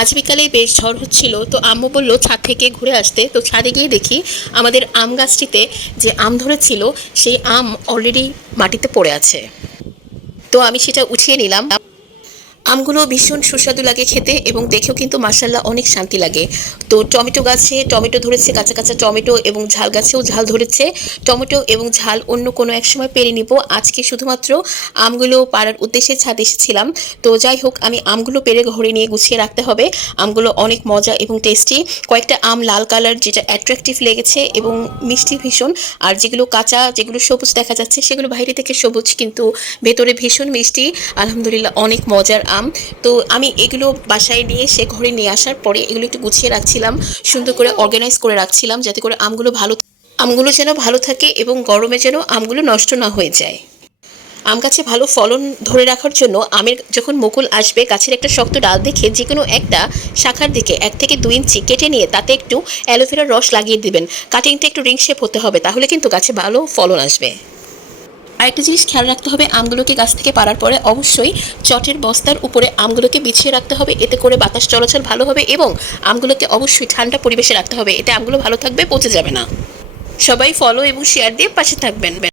আজ বিকালেই বেশ ঝড় হচ্ছিল, তো আম্মু বলল ছাদ থেকে ঘুরে আসতে। তো ছাদে গিয়ে দেখি আমাদের আম গাছটিতে যে আম ধরেছিল সেই আম অলরেডি মাটিতে পড়ে আছে। তো আমি সেটা উঠিয়ে নিলাম। আমগুলো ভীষণ সুস্বাদু লাগে খেতে এবং দেখেও কিন্তু মাশাআল্লাহ অনেক শান্তি লাগে। তো টমেটো গাছে টমেটো ধরেছে, কাঁচা কাঁচা টমেটো, এবং ঝাল গাছেও ঝাল ধরেছে। টমেটো এবং ঝাল অন্য কোনো এক সময় পেরে নিব, আজকে শুধুমাত্র আমগুলো পাড়ার উদ্দেশ্যে ছাদে এসেছিলাম। তো যাই হোক, আমি আমগুলো পেরে ঘরে নিয়ে গুছিয়ে রাখতে হবে। আমগুলো অনেক মজা এবং টেস্টি। কয়েকটা আম লাল কালার, যেটা অ্যাট্রাকটিভ লেগেছে এবং মিষ্টি ভীষণ। আর যেগুলো কাঁচা, যেগুলো সবুজ দেখা যাচ্ছে, সেগুলো বাইরে থেকে সবুজ কিন্তু ভেতরে ভীষণ মিষ্টি। আলহামদুলিল্লাহ অনেক মজার আম। তো আমি এগুলো বাসায় নিয়ে এসে ঘরে নিয়ে আসার পরে এগুলো একটু গুছিয়ে রাখছিলাম, সুন্দর করে অর্গানাইজ করে রাখছিলাম, যাতে করে আমগুলো যেন ভালো থাকে এবং গরমে যেন আমগুলো নষ্ট না হয়ে যায়। আম গাছে ভালো ফলন ধরে রাখার জন্য আমের যখন মুকুল আসবে, গাছের একটা শক্ত ডাল দেখে যে কোনো একটা শাখার দিকে 1 থেকে 2 ইঞ্চি কেটে নিয়ে তাতে একটু অ্যালোভেরার রস লাগিয়ে দিবেন। কাটিংটা একটু রিং শেপ হতে হবে, তাহলে কিন্তু গাছে ভালো ফলন আসবে। আরেকটা জিনিস খেয়াল রাখতে হবে, আমগুলোকে গাছ থেকে পাড়ার পরে অবশ্যই চটের বস্তার উপরে আমগুলোকে বিছিয়ে রাখতে হবে, এতে করে বাতাস চলাচল ভালো হবে, এবং আমগুলোকে অবশ্যই ঠান্ডা পরিবেশে রাখতে হবে, এতে আমগুলো ভালো থাকবে, পচে যাবে না। সবাই ফলো এবং শেয়ার দিয়ে পাশে থাকবেন।